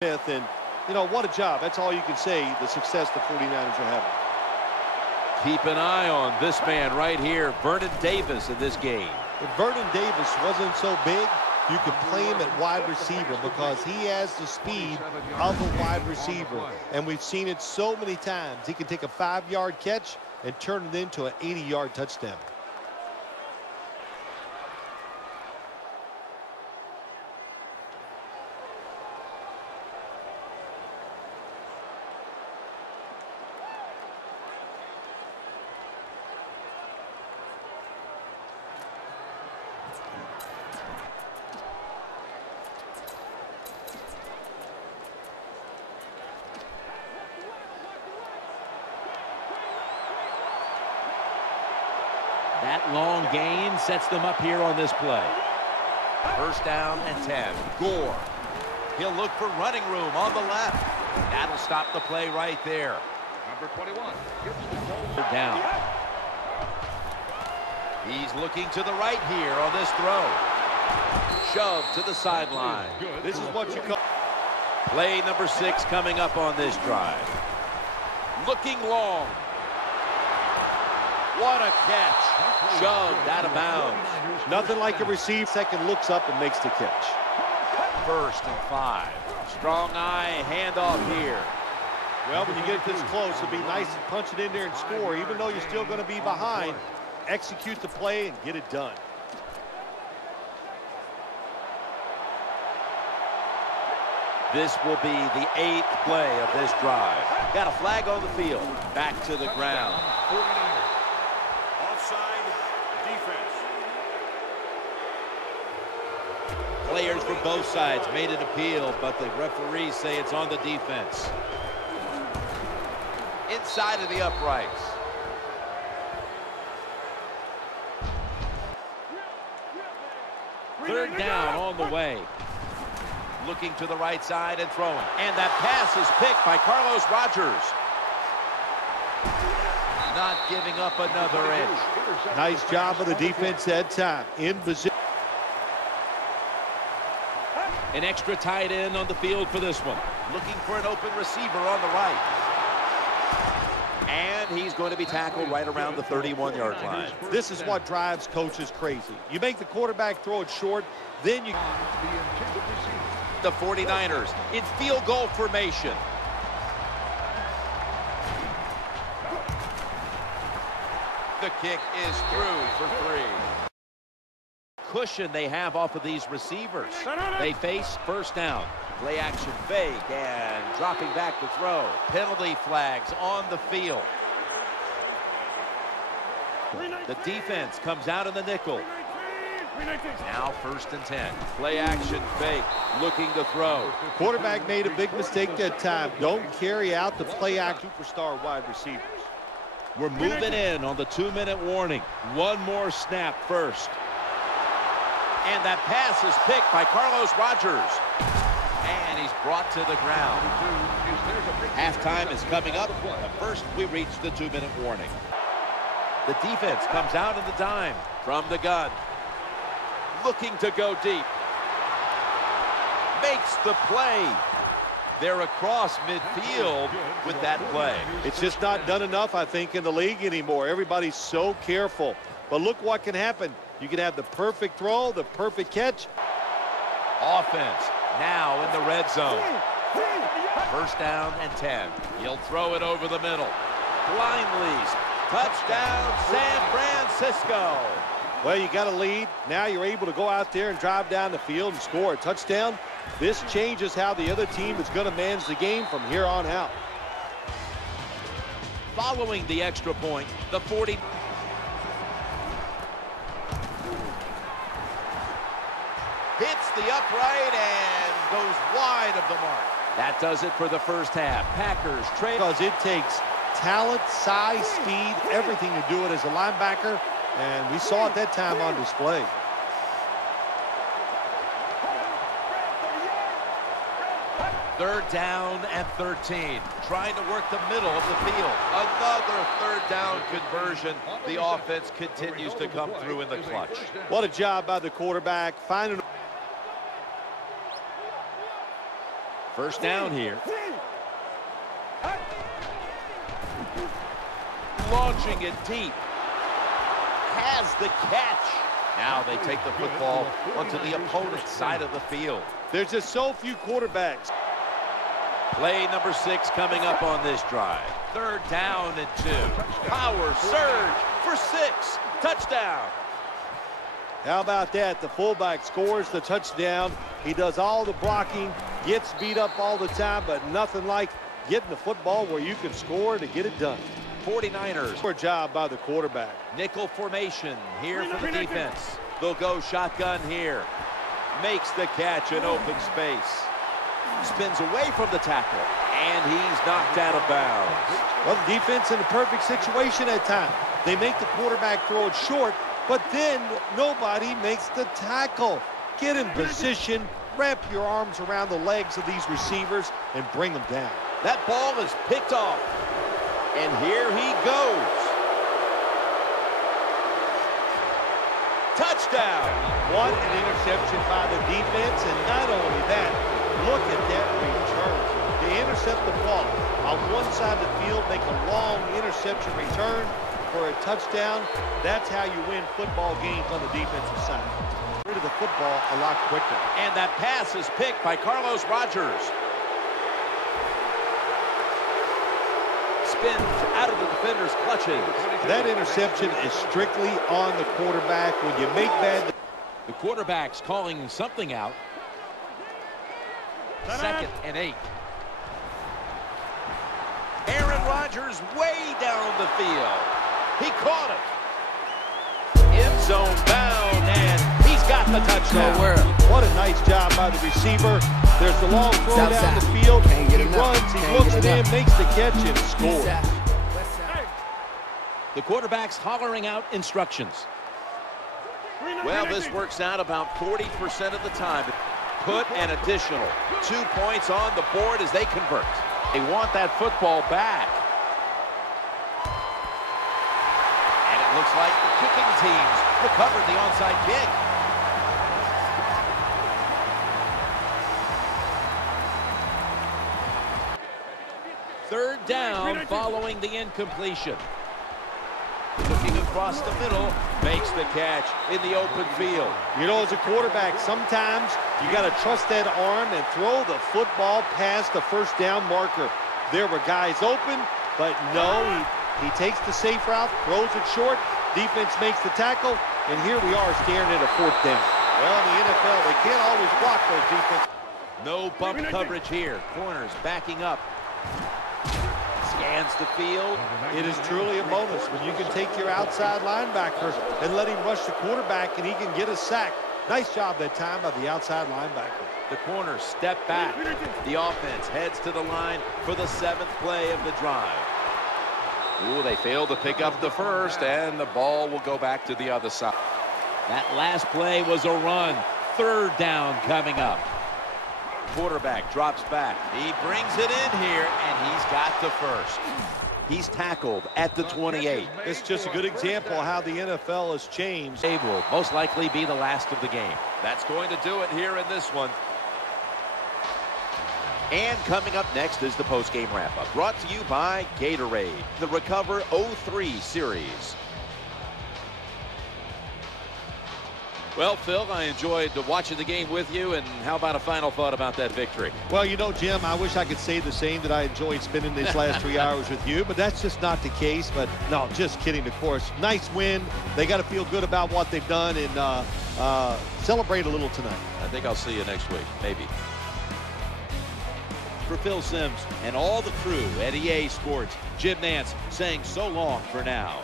And, you know, what a job. That's all you can say, the success the 49ers are having. Keep an eye on this man right here, Vernon Davis, in this game. If Vernon Davis wasn't so big, you could play him at wide receiver because he has the speed of a wide receiver. And we've seen it so many times. He can take a 5-yard catch and turn it into an 80-yard touchdown. That long gain sets them up here on this play. First down and 10. Gore. He'll look for running room on the left. That'll stop the play right there. Number 21. Down. He's looking to the right here on this throw. Shove to the sideline. This is what you call play number 6 coming up on this drive. Looking long. What a catch. Shoved out of bounds. nothing like a receiver. Second looks up and makes the catch. First and 5. Strong eye handoff here. Well, when you get this close, it'd be nice to punch it in there and score, even though you're still going to be behind. Execute the play and get it done. This will be the 8th play of this drive. Got a flag on the field. Back to the ground. Offside defense. Players from both sides made an appeal, but the referees say it's on the defense. Inside of the uprights. Third down on the way. Looking to the right side and throwing. And that pass is picked by Carlos Rogers. Not giving up another inch. Nice job of the defense that time. In position. An extra tight end on the field for this one. Looking for an open receiver on the right. And he's going to be tackled right around the 31-yard line. This is what drives coaches crazy. You make the quarterback throw it short, then you... The 49ers in field goal formation. The kick is through for 3. Cushion they have off of these receivers. They face first down. Play action fake and dropping back to throw. Penalty flags on the field. The defense comes out in the nickel. Now first and 10. Play action fake. Looking to throw. Quarterback made a big mistake that time. Don't carry out the play action superstar wide receivers. We're moving in on the 2-minute warning. One more snap first. And that pass is picked by Carlos Rogers. And he's brought to the ground. Halftime is coming up. But first, we reach the 2-minute warning. The defense comes out in the dime from the gun. Looking to go deep. Makes the play. They're across midfield with that play. It's just not done enough, I think, in the league anymore. Everybody's so careful. But look what can happen. You can have the perfect throw, the perfect catch. Offense now in the red zone. First down and 10. He'll throw it over the middle. Blindly. Touchdown, San Francisco. Well, you got a lead. Now you're able to go out there and drive down the field and score a touchdown. This changes how the other team is going to manage the game from here on out. Following the extra point, the 40. Hits the upright and goes wide of the mark. That does it for the first half. Packers trail. Because it takes talent, size, speed, everything to do it as a linebacker. And we saw it that time on display. Third down and 13. Trying to work the middle of the field. Another third down conversion. The offense continues to come through in the clutch. What a job by the quarterback. First down here. Launching it deep. Has the catch. Now they take the football onto the opponent's side of the field. There's just so few quarterbacks. Play number 6 coming up on this drive. Third down and 2. Power surge for 6. Touchdown. How about that? The fullback scores the touchdown. He does all the blocking, gets beat up all the time, but nothing like getting the football where you can score to get it done. 49ers. Poor job by the quarterback. Nickel formation here for the defense. They'll go shotgun here. Makes the catch in open space. Spins away from the tackle, and he's knocked out of bounds. Well, the defense in a perfect situation at times. They make the quarterback throw it short, but then nobody makes the tackle. Get in position, wrap your arms around the legs of these receivers, and bring them down. That ball is picked off, and here he goes. Touchdown. What an interception by the defense, and not only that, look at that return. They intercept the ball on one side of the field, make a long interception return for a touchdown. That's how you win football games on the defensive side. Rid of the football a lot quicker. And that pass is picked by Carlos Rogers. Spins out of the defender's clutches. That interception is strictly on the quarterback. When you make bad... The quarterback's calling something out. 2nd and 8. Aaron Rodgers way down the field. He caught it. End zone bound, and he's got the touchdown. What a nice job by the receiver. There's the long throw down the field. He runs, he looks it in, makes the catch, and scores. The quarterback's hollering out instructions. Well, this works out about 40% of the time. Put an additional 2 points on the board as they convert. They want that football back. And it looks like the kicking teams recovered the onside kick. Third down following the incompletion. Looking across the middle, makes the catch in the open field. You know, as a quarterback, sometimes you got to trust that arm and throw the football past the first down marker. There were guys open, but no, he takes the safe route, throws it short, defense makes the tackle, and here we are staring at a 4th down. Well, in the NFL, they can't always block those defense. No bump coverage here. Corners backing up. Scans the field. It is truly a bonus when you can take your outside linebacker and let him rush the quarterback and he can get a sack. Nice job that time by the outside linebacker. The corners step back. The offense heads to the line for the 7th play of the drive. Ooh, they failed to pick up the first, and the ball will go back to the other side. That last play was a run. 3rd down coming up. Quarterback drops back. He brings it in here, and he's got the first. He's tackled at the 28. It's just a good example of how the NFL has changed. It will most likely be the last of the game. That's going to do it here in this one. And coming up next is the post-game wrap-up, brought to you by Gatorade, the Recover 03 series. Well, Phil, I enjoyed watching the game with you, and how about a final thought about that victory? Well, you know, Jim, I wish I could say the same, that I enjoyed spending these last 3 hours with you, but that's just not the case. But no, just kidding, of course. Nice win. They got to feel good about what they've done and celebrate a little tonight. I think I'll see you next week, maybe. For Phil Simms and all the crew at EA Sports, Jim Nance saying so long for now.